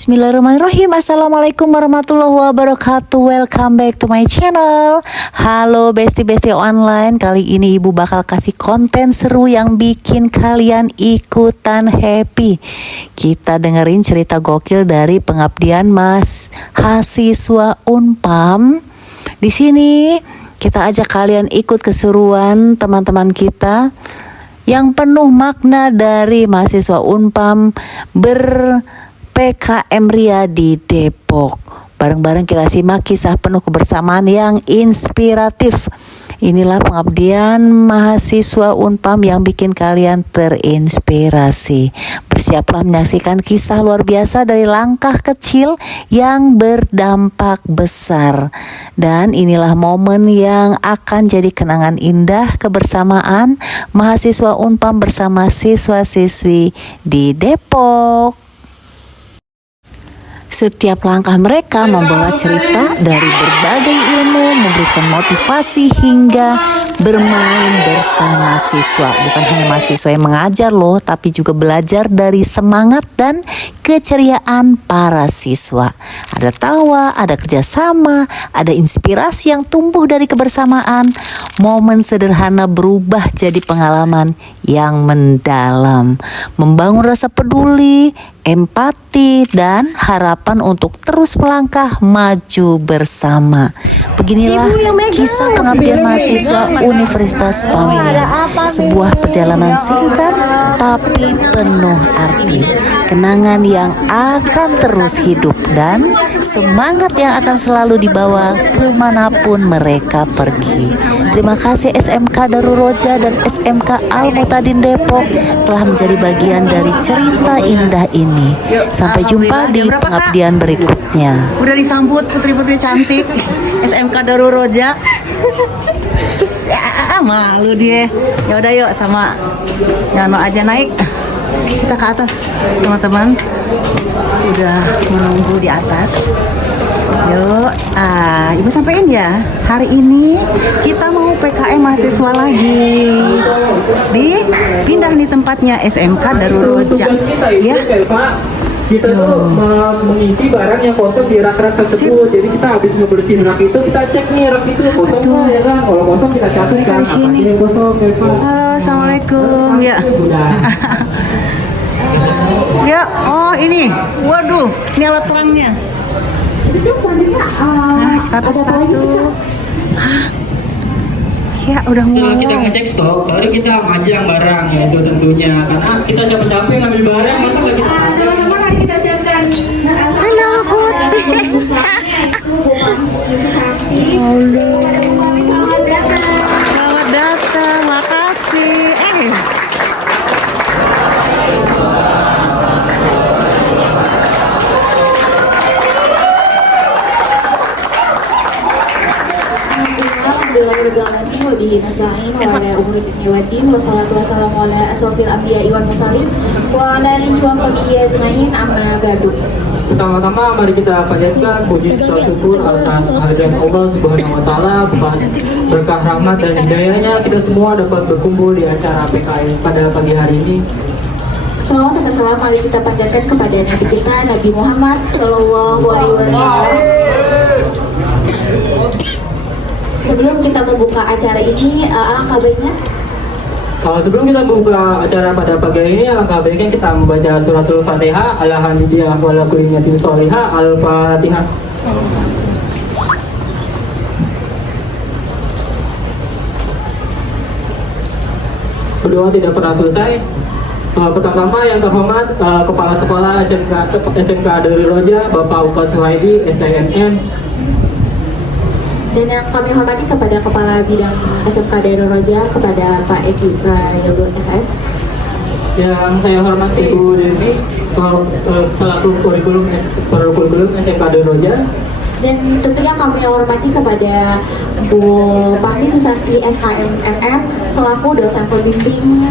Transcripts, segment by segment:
Bismillahirrahmanirrahim. Assalamualaikum warahmatullahi wabarakatuh. Welcome back to my channel. Halo besti-besti online. Kali ini ibu bakal kasih konten seru yang bikin kalian ikutan happy. Kita dengerin cerita gokil dari pengabdian mahasiswa Unpam. Di sini kita ajak kalian ikut keseruan teman-teman kita yang penuh makna dari mahasiswa Unpam PKM Ria di Depok. Bareng-bareng kita simak kisah penuh kebersamaan yang inspiratif. Inilah pengabdian mahasiswa Unpam yang bikin kalian terinspirasi. Bersiaplah menyaksikan kisah luar biasa dari langkah kecil yang berdampak besar. Dan inilah momen yang akan jadi kenangan indah kebersamaan mahasiswa Unpam bersama siswa-siswi di Depok. Setiap langkah mereka membawa cerita dari berbagai ilmu, memberikan motivasi hingga bermain bersama siswa. Bukan hanya mahasiswa yang mengajar loh, tapi juga belajar dari semangat dan keceriaan para siswa. Ada tawa, ada kerjasama, ada inspirasi yang tumbuh dari kebersamaan. Momen sederhana berubah jadi pengalaman yang mendalam, membangun rasa peduli, empati, dan harapan untuk terus melangkah maju bersama. Beginilah kisah pengabdian mahasiswa Universitas Pamulang. Sebuah perjalanan singkat tapi penuh arti. Kenangan yang akan terus hidup dan semangat yang akan selalu dibawa kemanapun mereka pergi. Terima kasih SMK Darul Roja dan SMK Al Muhtadin Depok telah menjadi bagian dari cerita indah ini. Sampai jumpa di pengabdian berikutnya. Udah disambut putri-putri cantik SMK Darul Roja. Malu dia. Ya udah yuk sama Yano aja naik. Kita ke atas teman-teman. Udah menunggu di atas. Yuk, ibu sampein ya. Hari ini kita mau PKM mahasiswa lagi. Pindah nih tempatnya SMK Darul Roja. Ya. Kita tuh mengisi barang yang kosong di rak-rak tersebut. Jadi kita habis ngebersihin rak itu, kita cek nih rak itu kosong nggak ya kan? Kalau kosong kita catat kan. Apa yang kosong ya Pak? Halo, assalamualaikum. Ya. Ya, oh ini. Waduh, ini alat terangnya. Sepatu. Ya, udah Setelah kita ngecek stok, baru kita majang barang ya itu tentunya. Karena kita capek-capek ngambil barang, masa nggak kita teman-teman hari kita siapkan halo Putih. Selamat datang, makasih. Pertama-tama mari kita panjatkan puji serta syukur atas kehadiran Allah Subhanahu wa taala, atas berkah rahmat dan hidayahnya kita semua dapat berkumpul di acara PKM pada pagi hari ini. Selawat serta salam mari kita panjatkan kepada Nabi kita Nabi Muhammad Sallallahu Alaihi Wasallam. Sebelum kita membuka acara ini, alangkah baiknya Sebelum kita buka acara pada pagi hari ini, alangkah baiknya kita membaca suratul Fatihah, Alhamdulillah wala kulli niyatin sholihah, Al-Fatihah. Berdoa tidak pernah selesai. Pertama yang terhormat Kepala Sekolah SMK Darul Roja Bapak Uka Suhaidi SIMN. dan yang kami hormati kepada Kepala Bidang SMK Darul Roja kepada Pak Eki Prayogo SS. Yang saya hormati Bu Devi selaku kurikulum SMK Darul Roja. Dan tentunya kami hormati kepada Bu Fahmi Susanti SKMMM selaku dosen pembimbing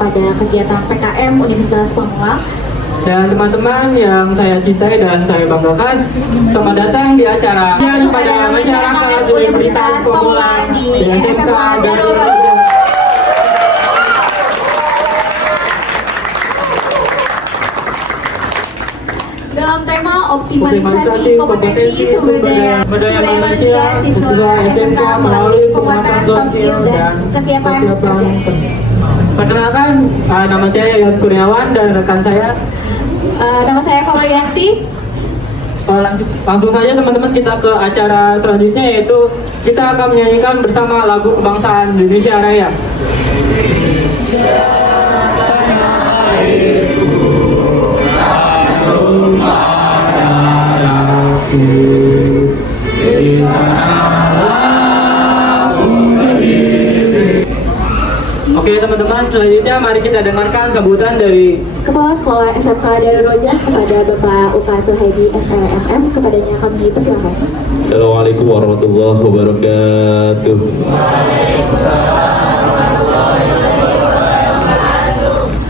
pada kegiatan PKM Universitas Pamulang. Dan teman-teman yang saya cintai dan saya banggakan, selamat datang di acara kepada masyarakat Universitas Pamulang di SMK Darul Roja. dalam tema optimalisasi kompetensi sumber daya manusia siswa SMK melalui penguatan sosial dan kesiapan kerja. Perkenalkan, nama saya Yayan Kurniawan dan rekan saya. Nama saya Kamalianti. Langsung saja teman-teman kita ke acara selanjutnya, yaitu kita akan menyanyikan bersama lagu kebangsaan Indonesia Raya. Oke teman-teman, selanjutnya mari kita dengarkan sambutan dari Kepala Sekolah SMK Darul Roja kepada Bapak Uka Suhaidi SKMM. Kepadanya kami persilahkan. Assalamualaikum warahmatullahi wabarakatuh.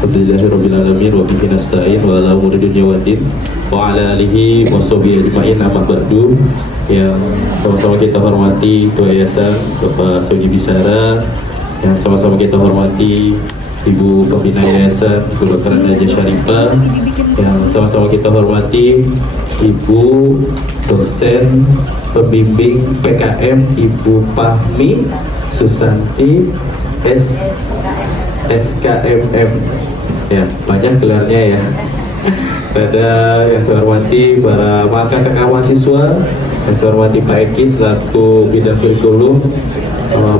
Alhamdulillahirrabbilalamin wa bihi nasta'in wa ala umuri dunya waddin wa ala alihi wa sahbihi ajma'in amma ba'du. Yang sama-sama kita hormati Ketua Yayasan Bapak Saudi Bisara, yang sama-sama kita hormati Ibu Pembina Yayasan Ibu Dr. Nadia Syarifah, yang sama-sama kita hormati Ibu dosen pembimbing PKM Ibu Fahmi Susanti SKMM. Ya, banyak gelarnya ya. Pada yang saya hormati para kakak mahasiswa, yang saya hormati Pak Eki selaku bidang kurikulum,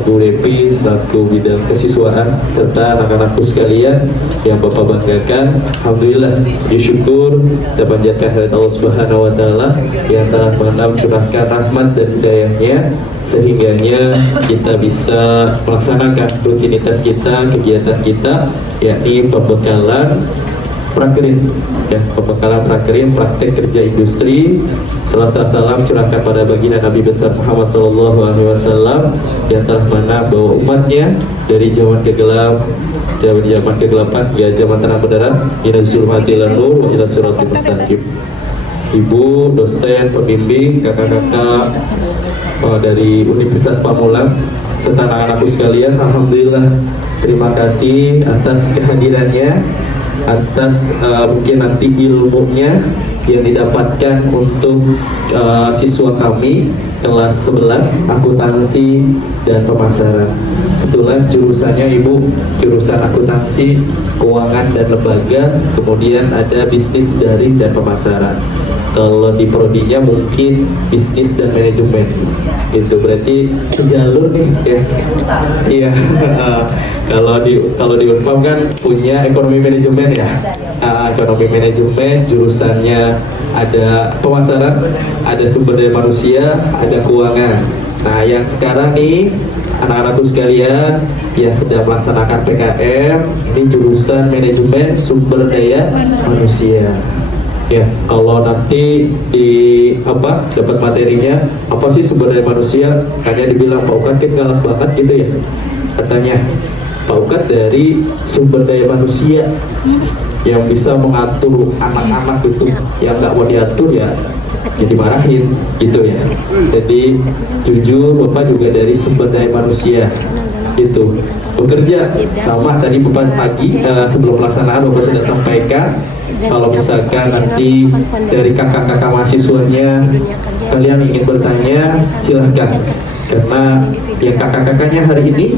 Bu Depi selaku bidang kesiswaan, serta anak-anakku sekalian yang Bapak banggakan. Alhamdulillah, bersyukur kita panjatkan hadirat Allah Subhanahu wa taala yang telah mencurahkan rahmat dan hidayahnya sehingganya kita bisa melaksanakan rutinitas kita, kegiatan kita, yakni pembekalan prakerin, ya, pembekalan prakerin praktek kerja industri. Selasa salam curahkan pada baginda Nabi besar Muhammad SAW yang telah membawa umatnya dari zaman kegelapan hingga zaman terang benderang, ila zulmatil nur wa ila siratal mustaqim. Ibu dosen pembimbing, kakak-kakak dari Universitas Pamulang serta anak-anakku sekalian, alhamdulillah terima kasih atas kehadirannya, atas mungkin nanti ilmunya yang didapatkan untuk siswa kami kelas 11 akuntansi dan pemasaran. Kebetulan jurusannya Ibu jurusan akuntansi, keuangan dan lembaga, kemudian ada bisnis daring dan pemasaran. Kalau di prodinya mungkin bisnis dan manajemen. Itu berarti sejalur nih ya. Iya. Kalau di Unpam kan punya ekonomi manajemen ya. Ekonomi manajemen jurusannya ada pemasaran, ada sumber daya manusia, ada keuangan. Nah, yang sekarang nih anak-anakku sekalian yang sedang melaksanakan PKM ini jurusan manajemen sumber daya manusia. Ya, kalau nanti dapat materinya apa sih sumber daya manusia, hanya dibilang Pak Ukat kan galak banget gitu ya. Katanya Pak Ukat dari sumber daya manusia yang bisa mengatur anak-anak itu, yang nggak mau diatur ya jadi marahin gitu ya. Jadi jujur Bapak juga dari sumber daya manusia itu bekerja sama tadi Bapak pagi sebelum pelaksanaan Bapak sudah sampaikan kalau misalkan nanti dari kakak-kakak mahasiswanya kalian ingin bertanya silahkan, karena yang kakak-kakaknya hari ini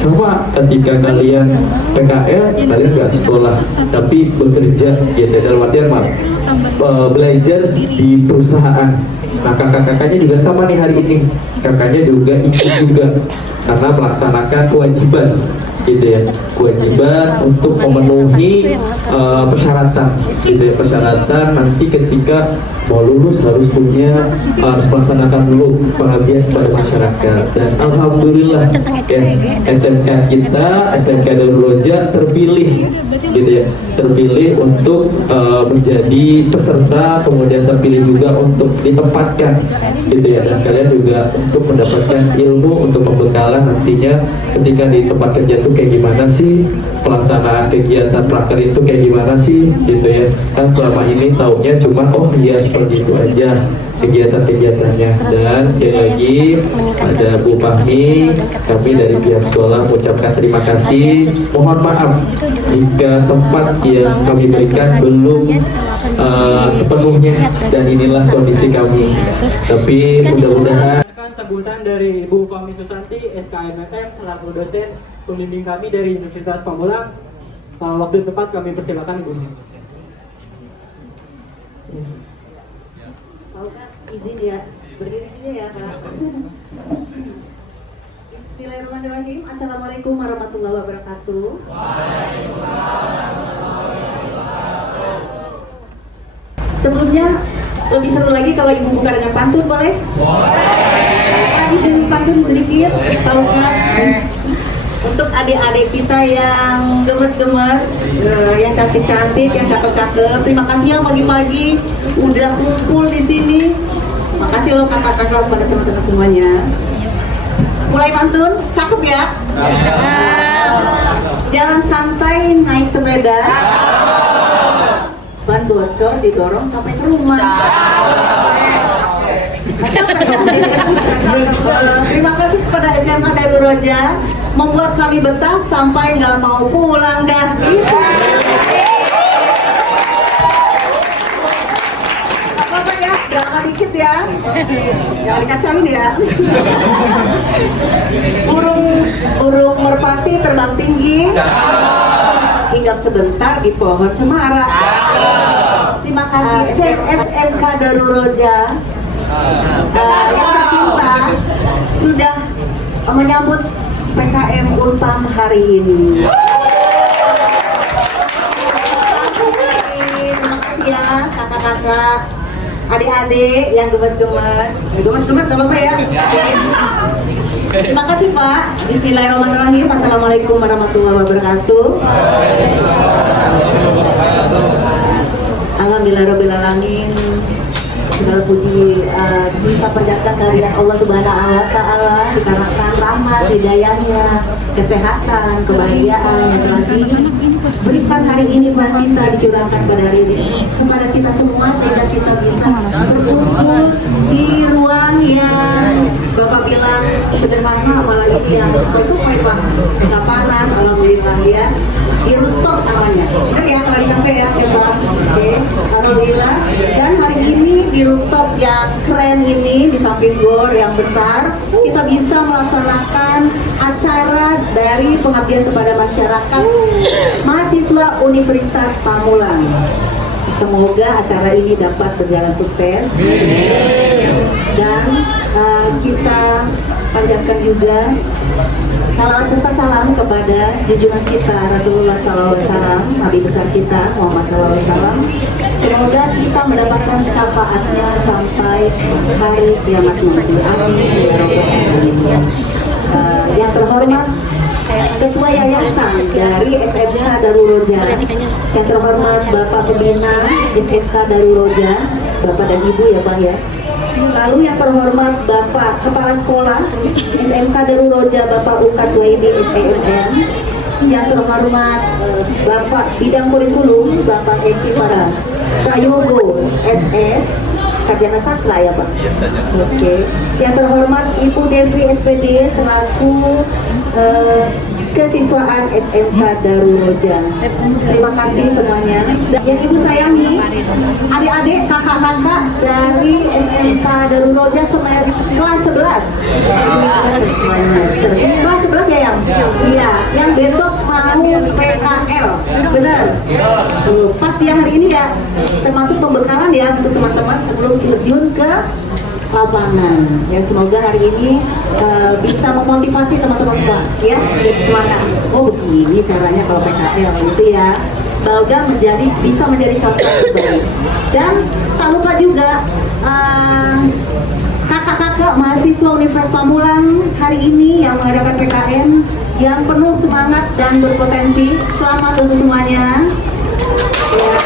sama ketika kalian PKL kalian nggak sekolah tapi bekerja ya, dalam artian belajar di perusahaan. Nah kakak-kakaknya juga sama nih hari ini, kakaknya juga ikut juga karena melaksanakan kewajiban gitu ya, kewajiban untuk memenuhi persyaratan gitu ya, persyaratan nanti ketika mau lulus harus melaksanakan dulu pengabdian kepada masyarakat. Dan alhamdulillah ya, SMK kita, SMK Darul Roja terpilih gitu ya, terpilih untuk menjadi peserta, kemudian terpilih juga untuk ditempatkan gitu ya, dan kalian juga untuk mendapatkan ilmu untuk pembekalan nantinya ketika di tempat kerja itu kayak gimana sih, pelaksanaan kegiatan praker itu kayak gimana sih gitu ya. Kan selama ini taunya cuma oh iya seperti itu aja kegiatan-kegiatannya. Dan sekali lagi pada Bu Fahmi, kami dari pihak sekolah mengucapkan terima kasih. Mohon maaf jika tempat yang kami berikan belum sepenuhnya, dan inilah kondisi kami. Tapi mudah-mudahan sambutan dari Ibu Fahmi Susanti, SKMFM, selaku dosen pembimbing kami dari Universitas Pamulang. Waktu dan tempat kami persilakan Ibu. Yes. Mau Kak, izin ya, berdiri sini ya Kak. Bismillahirrahmanirrahim. Assalamualaikum warahmatullahi wabarakatuh. Sebelumnya lebih seru lagi kalau Ibu buka dengan pantun, boleh? Boleh. Izin pantun sedikit, tahu kan? Untuk adik-adik kita yang gemes-gemes, yang cantik-cantik, yang cakep-cakep, terima kasih ya pagi-pagi udah kumpul di sini. Makasih loh kakak-kakak pada teman-teman semuanya. Mulai pantun, cakep ya? Jalan santai naik sepeda, ban bocor didorong sampai ke rumah. Terima kasih kepada SMK Darul Roja membuat kami betah sampai nggak mau pulang dah gitu. Apa ya? Jangan dikit ya. Jangan dikacauin ya. Burung merpati terbang tinggi, hinggap sebentar di pohon cemara. Terima kasih SMK Darul Roja yang tercinta sudah menyambut PKM Unpam hari ini. Terima kasih ya kakak-kakak, adik-adik yang gemes-gemes. Gemes-gemes gak apa-apa ya. Terima kasih Pak. Bismillahirrahmanirrahim. Assalamualaikum warahmatullahi wabarakatuh. Alhamdulillahirrahmanirrahim. Segala puji kita panjatkan kehadirat Allah Subhanahu wa Ta'ala, dikarenakan rahmat, hidayahnya, kesehatan, kebahagiaan yang telah diberikan hari ini kepada kita, dicurahkan pada hari ini kepada kita semua, sehingga kita bisa berkumpul di ruang yang Bapak bilang sederhana, malah ini yang supaya Pak, kita panas, alhamdulillah ya. Di rooftop namanya, benar ya, kalau di kafe ya, Pak. Oke, alhamdulillah. Dan hari ini di rooftop yang keren ini, di samping gor yang besar, kita bisa melaksanakan acara dari pengabdian kepada masyarakat mahasiswa Universitas Pamulang. Semoga acara ini dapat berjalan sukses. Dan kita panjatkan juga salawat serta salam kepada junjungan kita Rasulullah SAW, Nabi besar kita Muhammad SAW. Semoga kita mendapatkan syafaatnya sampai hari kiamat nanti. Amin ya rabbal alamin. Yang terhormat Ketua Yayasan dari SMK Darul Roja, yang terhormat Bapak Pembina SMK Darul Roja, Bapak dan Ibu ya Pak ya. Lalu yang terhormat Bapak Kepala Sekolah SMK Darul Roja, Bapak Ukat Suwaidi STMN. Yang terhormat Bapak Bidang Kurikulum, Bapak Eki para Prayogo SS, Sarjana Sastra ya Pak? Oke. Yang terhormat Ibu Devi SPD selaku kesiswaan SMK Darul Roja. Terima kasih semuanya. Dan yang Ibu sayangi, adik-adik, kakak-kakak dari SMK Darul Roja kelas 11. Kelas 11 ya yang? Iya, yang besok mau PKL. Benar? Pas ya hari ini ya, termasuk pembekalan ya untuk teman-teman sebelum terjun ke lapangan. Ya, semoga hari ini bisa memotivasi teman-teman semua ya, jadi semangat. Oh begini caranya kalau PKL gitu ya. Semoga bisa menjadi contoh yang baik. Dan tak lupa juga kakak-kakak mahasiswa Universitas Pamulang hari ini yang mengadakan PKM yang penuh semangat dan berpotensi. Selamat untuk semuanya. Ya.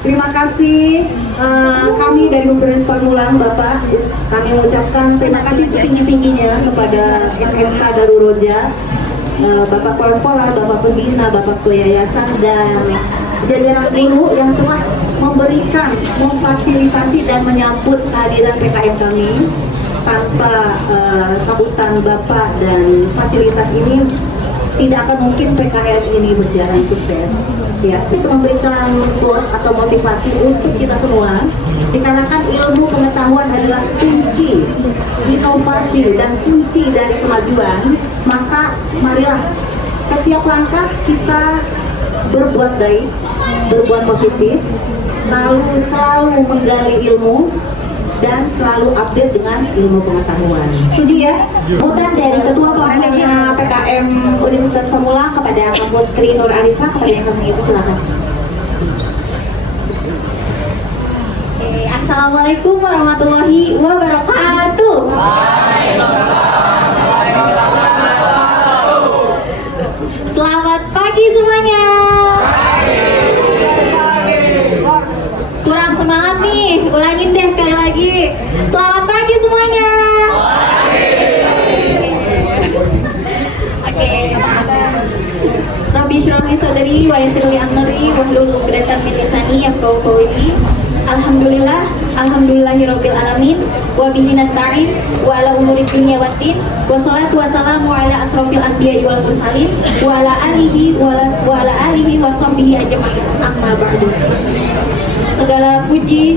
Terima kasih kami dari Universitas Pamulang, Bapak. Kami mengucapkan terima kasih setinggi-tingginya kepada SMK Darul Roja, Bapak Kepala Sekolah, Bapak Pembina, Bapak Ketua Yayasan, dan jajaran guru yang telah memberikan, memfasilitasi dan menyambut kehadiran PKM kami. Tanpa sambutan Bapak dan fasilitas ini, tidak akan mungkin PKM ini berjalan sukses. Ya, kita memberikan quote atau motivasi untuk kita semua, dikarenakan ilmu pengetahuan adalah kunci inovasi dan kunci dari kemajuan. Maka marilah setiap langkah kita berbuat baik, berbuat positif, lalu selalu menggali ilmu dan selalu update dengan ilmu pengetahuan. Setuju ya? Sambutan dari Ketua Pelaksana PKM Universitas Pamulang kepada Kak Putri Nur Arifah, kepada yang kami itu silakan. Assalamualaikum warahmatullahi wabarakatuh. Selamat pagi semuanya. Kurang semangat nih, ulangin deh sekali lagi. Selamat pagi semuanya. Oke. Rabbi shrah li sadri wa yassir li amri wahlul 'uqdatam min lisani yafqahu qawli. Alhamdulillahirabbil alamin wa bihi nasta'in wa ala umuri dunya waddin wa sholatu wassalamu ala asrofil anbiya'i wal mursalin wa ala alihi wa sahbihi ajma'in. Amma ba'du. Segala puji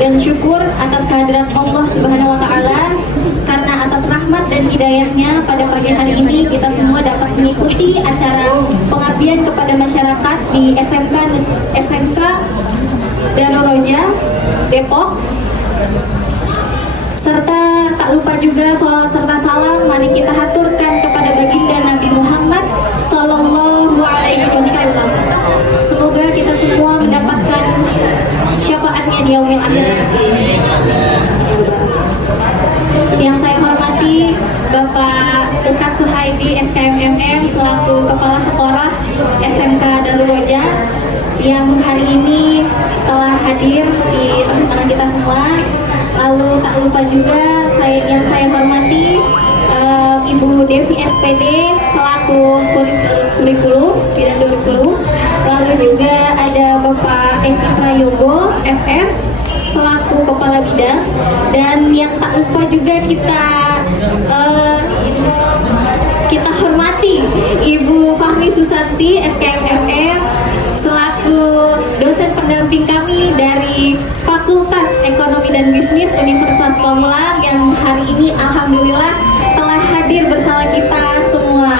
dan syukur atas kehadiran Allah Subhanahu wa taala, karena atas rahmat dan hidayahnya pada pagi hari ini kita semua dapat mengikuti acara pengabdian kepada masyarakat di SMK Darul Roja Depok. Serta tak lupa juga sholawat serta salam mari kita haturkan kepada baginda Nabi Muhammad Sallallahu Alaihi Wasallam. Semoga kita semua mendapatkan syafaatnya di yaumil akhir nanti. Yang saya hormati Bapak Ukat Suhaidi SKMMM selaku Kepala Sekolah SMK Darul Roja yang hari ini telah hadir di tengah-tengah kita semua. Lalu tak lupa juga yang saya hormati Ibu Devi SPD selaku kurikulum, bidang kurikulum. Lalu juga ada Bapak Eki Prayogo SS selaku kepala bidang, dan yang tak lupa juga kita hormati Ibu Fahmi Susanti SKMMM selaku dosen pendamping kami dari Fakultas Ekonomi dan Bisnis Universitas Pamulang yang hari ini alhamdulillah telah hadir bersama kita semua.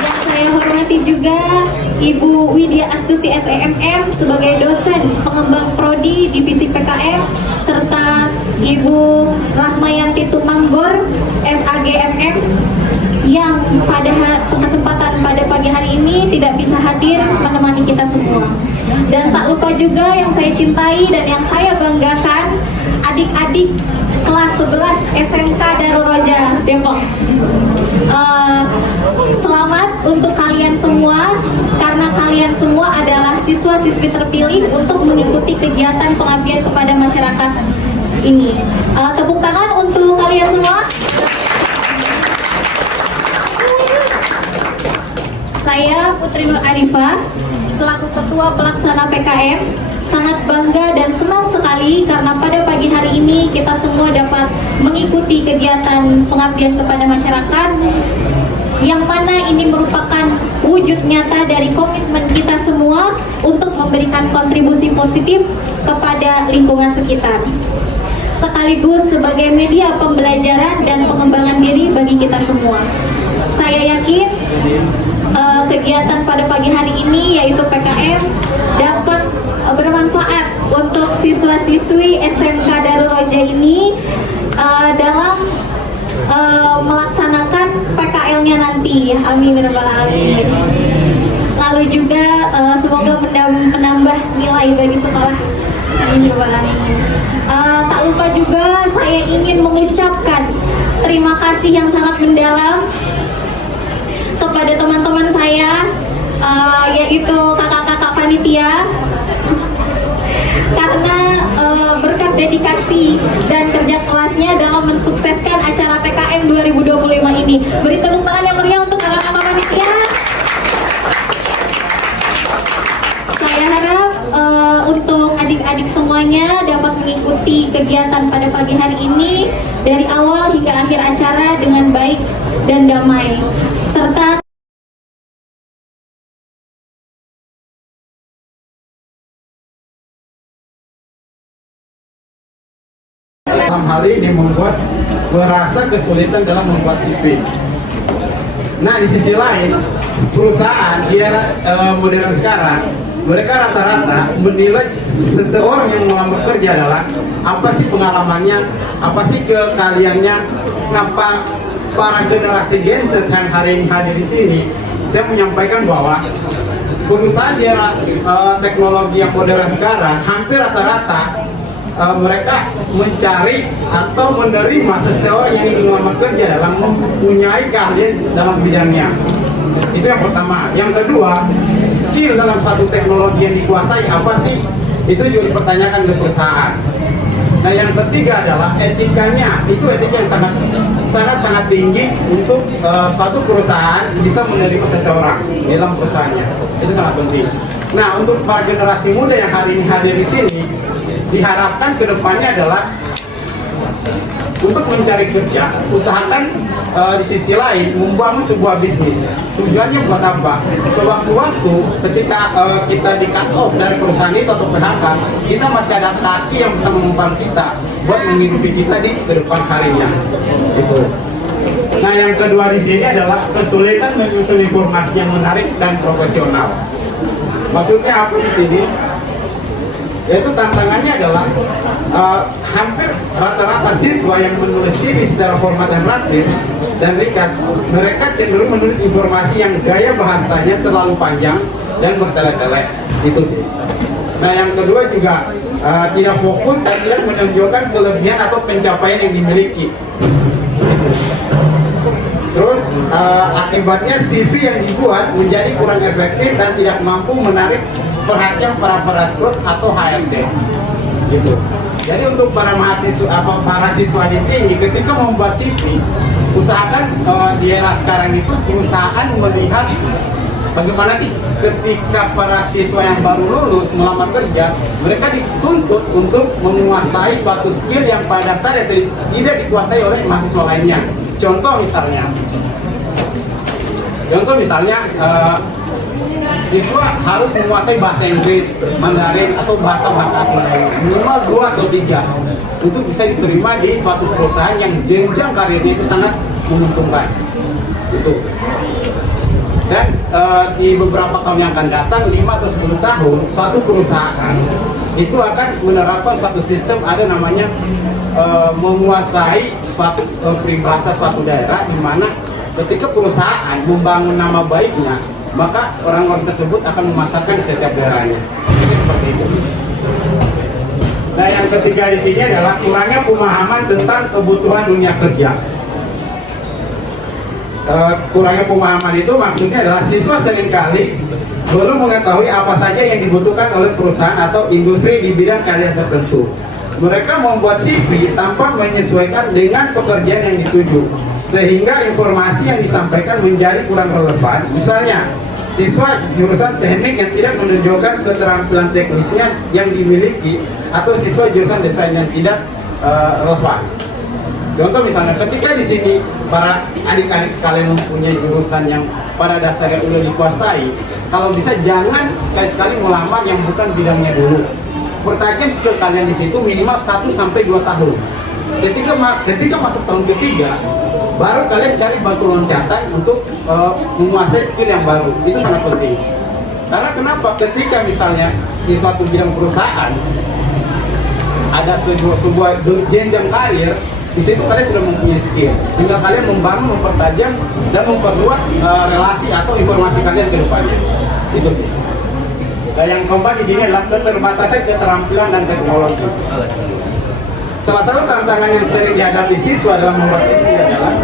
Yang saya hormati juga Ibu Widya Astuti SEMM sebagai dosen pengembang prodi divisi PKM, serta Ibu Rahmayanti Tumanggor SAGMM yang pada kesempatan pada pagi hari ini tidak bisa hadir menemani kita semua. Dan tak lupa juga yang saya cintai dan yang saya banggakan, adik-adik kelas 11 SMK Darul Roja Depok. Selamat untuk kalian semua, karena kalian semua adalah siswa-siswi terpilih untuk mengikuti kegiatan pengabdian kepada masyarakat ini. Tepuk tangan untuk kalian semua. Saya Putri Nur Arifah selaku Ketua Pelaksana PKM sangat bangga dan senang sekali karena pada pagi hari ini kita semua dapat mengikuti kegiatan pengabdian kepada masyarakat, yang mana ini merupakan wujud nyata dari komitmen kita semua untuk memberikan kontribusi positif kepada lingkungan sekitar, sekaligus sebagai media pembelajaran dan pengembangan diri bagi kita semua. Saya yakin kegiatan pada pagi hari ini yaitu PKM dapat bermanfaat untuk siswa-siswi SMK Darul Roja ini dalam melaksanakan PKL-nya nanti. Amin ya rabbal alamin. Lalu juga semoga menambah nilai bagi sekolah. Amin ya rabbal alamin. Tak lupa juga saya ingin mengucapkan terima kasih yang sangat mendalam kepada teman-teman saya dedikasi dan kerja kerasnya dalam mensukseskan acara PKM 2025 ini. Beri tepuk tangan yang meriah untuk kakak-kakak panitia. Saya harap untuk adik-adik semuanya dapat mengikuti kegiatan pada pagi hari ini dari awal hingga akhir acara dengan baik dan damai, serta dalam hal ini merasa kesulitan dalam membuat CV. Nah, di sisi lain, perusahaan di era modern sekarang, mereka rata-rata menilai seseorang yang melamar kerja adalah apa sih pengalamannya, apa sih keahliannya. Nah, para generasi Gen Z yang hari ini hadir di sini, saya menyampaikan bahwa perusahaan di era teknologi yang modern sekarang, hampir rata-rata mereka mencari atau menerima seseorang yang ingin melamar kerja dalam mempunyai keahlian dalam bidangnya. Itu yang pertama. Yang kedua, skill dalam satu teknologi yang dikuasai apa sih? Itu juga dipertanyakan oleh perusahaan. Nah, yang ketiga adalah etikanya. Itu etika yang sangat tinggi untuk suatu perusahaan bisa menerima seseorang dalam perusahaannya. Itu sangat penting. Nah, untuk para generasi muda yang hari ini hadir di sini, diharapkan kedepannya adalah untuk mencari kerja, usahakan di sisi lain membangun sebuah bisnis. Tujuannya buat apa? Sewaktu-waktu ketika kita di cut off dari perusahaan itu atau PHK, kita masih ada kaki yang bisa membantu kita buat menghidupi kita di kedepan harinya. Gitu. Nah, yang kedua di sini adalah kesulitan menyusun informasi yang menarik dan profesional. Maksudnya apa di sini? Yaitu tantangannya adalah hampir rata-rata siswa yang menulis CV secara format dan rapi dan ringkas, mereka cenderung menulis informasi yang gaya bahasanya terlalu panjang dan bertele-tele. Itu sih. Nah, yang kedua juga tidak fokus dan tidak menunjukkan kelebihan atau pencapaian yang dimiliki. Terus akibatnya CV yang dibuat menjadi kurang efektif dan tidak mampu menarik perhatian para perekrut atau HRD. Gitu. Jadi untuk para mahasiswa para siswa di sini ketika membuat CV, usahakan di era sekarang itu perusahaan melihat bagaimana sih ketika para siswa yang baru lulus melamar kerja, mereka dituntut untuk menguasai suatu skill yang pada dasarnya tidak dikuasai oleh mahasiswa lainnya. Contoh misalnya siswa harus menguasai bahasa Inggris, Mandarin, atau bahasa-bahasa asing lainnya, minimal 2 atau 3 untuk bisa diterima di suatu perusahaan yang jenjang karirnya itu sangat menguntungkan. Itu. Dan di beberapa tahun yang akan datang, 5 atau 10 tahun, suatu perusahaan itu akan menerapkan suatu sistem ada namanya menguasai suatu peribahasa suatu daerah, di mana ketika perusahaan membangun nama baiknya, maka orang-orang tersebut akan memasarkan di setiap daerahnya. Jadi seperti itu. Nah, yang ketiga di sini adalah kurangnya pemahaman tentang kebutuhan dunia kerja. Kurangnya pemahaman itu maksudnya adalah siswa seringkali belum mengetahui apa saja yang dibutuhkan oleh perusahaan atau industri di bidang keahlian tertentu. Mereka membuat CV tanpa menyesuaikan dengan pekerjaan yang dituju, sehingga informasi yang disampaikan menjadi kurang relevan. Misalnya, siswa jurusan teknik yang tidak menunjukkan keterampilan teknisnya yang dimiliki, atau siswa jurusan desain yang tidak relevan. Contoh misalnya, ketika di sini para adik-adik sekalian mempunyai jurusan yang pada dasarnya sudah dikuasai, kalau bisa jangan sekali-sekali melamar yang bukan bidangnya dulu. Pertajam skill kalian di situ minimal 1-2 tahun. Ketika masuk tahun ketiga, baru kalian cari batu loncatan untuk menguasai skill yang baru. Itu sangat penting. Karena kenapa? Ketika misalnya di suatu bidang perusahaan ada sebuah jenjang karir, di situ kalian sudah mempunyai skill. Tinggal kalian membangun, mempertajam, dan memperluas relasi atau informasi kalian ke depannya. Itu sih. Dan yang keempat di sini adalah keterbatasan keterampilan dan teknologi. Salah satu tantangan yang sering dihadapi siswa dalam membuat CV adalah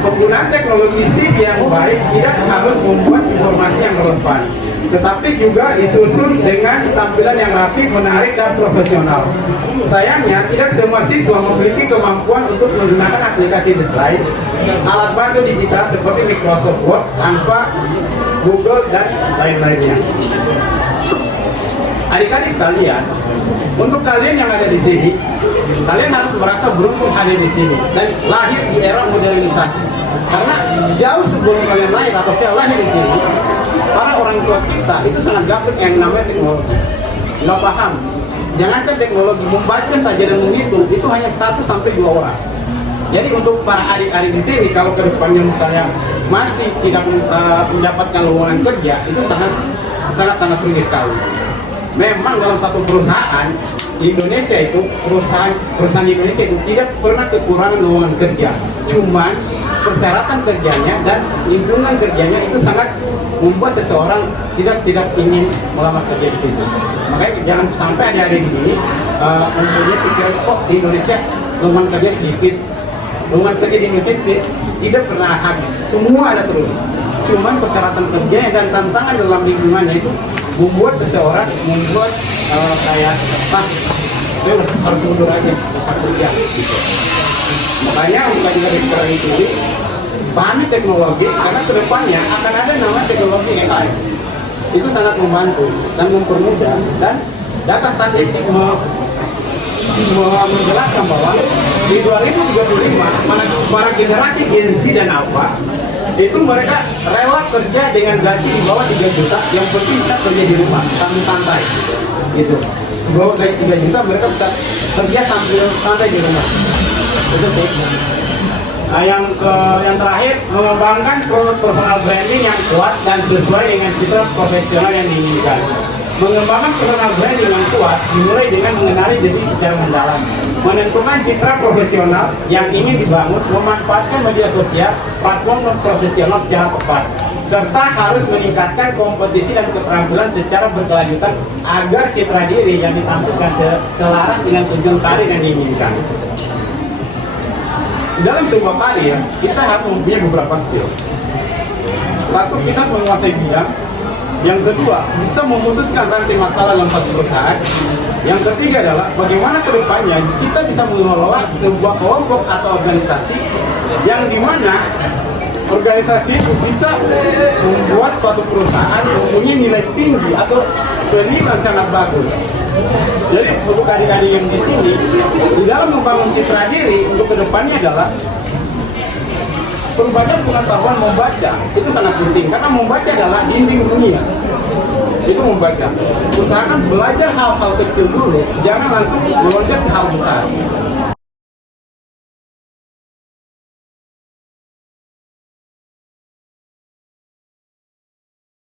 penggunaan teknologi SIP yang baik tidak harus membuat informasi yang relevan, tetapi juga disusun dengan tampilan yang rapi, menarik, dan profesional. Sayangnya, tidak semua siswa memiliki kemampuan untuk menggunakan aplikasi desain, alat bantu digital seperti Microsoft Word, Canva, Google, dan lain-lainnya. Adik-adik sekalian, untuk kalian yang ada di sini, kalian harus merasa beruntung hadir di sini dan lahir di era modernisasi. Karena jauh sebelum kalian lahir atau saya lahir di sini, para orang tua kita itu sangat gaptek yang namanya teknologi. Nggak paham. Jangankan teknologi, membaca saja dan menghitung itu hanya 1 sampai 2 orang. Jadi untuk para adik-adik di sini, kalau ke depannya misalnya masih tidak mendapatkan lowongan kerja, itu sangat rugi sekali. Memang dalam satu perusahaan di Indonesia itu, perusahaan di Indonesia itu tidak pernah kekurangan lowongan kerja. Cuman persyaratan kerjanya dan lingkungan kerjanya itu sangat membuat seseorang tidak ingin melamar kerja di sini. Makanya jangan sampai ada di sini mempunyai pikiran kok di Indonesia lowongan kerja sedikit. Lowongan kerja di Indonesia tidak pernah habis, semua ada terus. Cuman persyaratan kerjanya dan tantangan dalam lingkungannya itu membuat seseorang kayak harus mundur aja saat kerja. Makanya untuk adik-adik sekarang itu pahami teknologi, karena kedepannya akan ada nama teknologi AI. Itu sangat membantu dan mempermudah, dan data statistik menjelaskan bahwa di 2035 para generasi Gen Z dan Alpha itu mereka rela kerja dengan gaji di bawah 3 juta, yang penting bisa kerja di rumah sambil santai gitu. Di bawah gaji 3 juta mereka bisa kerja sambil santai di rumah. Itu sih. Nah, yang terakhir, mengembangkan personal branding yang kuat dan sesuai dengan citra profesional yang diinginkan. Mengembangkan personal branding yang kuat dimulai dengan mengenali diri secara mendalam, menentukan citra profesional yang ingin dibangun, memanfaatkan media sosial, platform profesional secara tepat, serta harus meningkatkan kompetisi dan keterampilan secara berkelanjutan agar citra diri yang ditampilkan selaras dengan tujuan karir yang diinginkan. Dalam sebuah karir, kita harus mempunyai beberapa skill. Satu, kita harus menguasai bidang. Yang kedua, bisa memutuskan rantai masalah dalam satu perusahaan. Yang ketiga adalah bagaimana ke depannya kita bisa mengelola sebuah kelompok atau organisasi yang dimana organisasi itu bisa membuat suatu perusahaan mempunyai nilai tinggi atau value yang sangat bagus. Jadi untuk adik-adik yang di sini, di dalam membangun citra diri untuk kedepannya adalah perbanyak pengetahuan membaca. Itu sangat penting karena membaca adalah dinding dunia. Itu membaca. Usahakan belajar hal-hal kecil dulu, jangan langsung meloncat ke hal besar.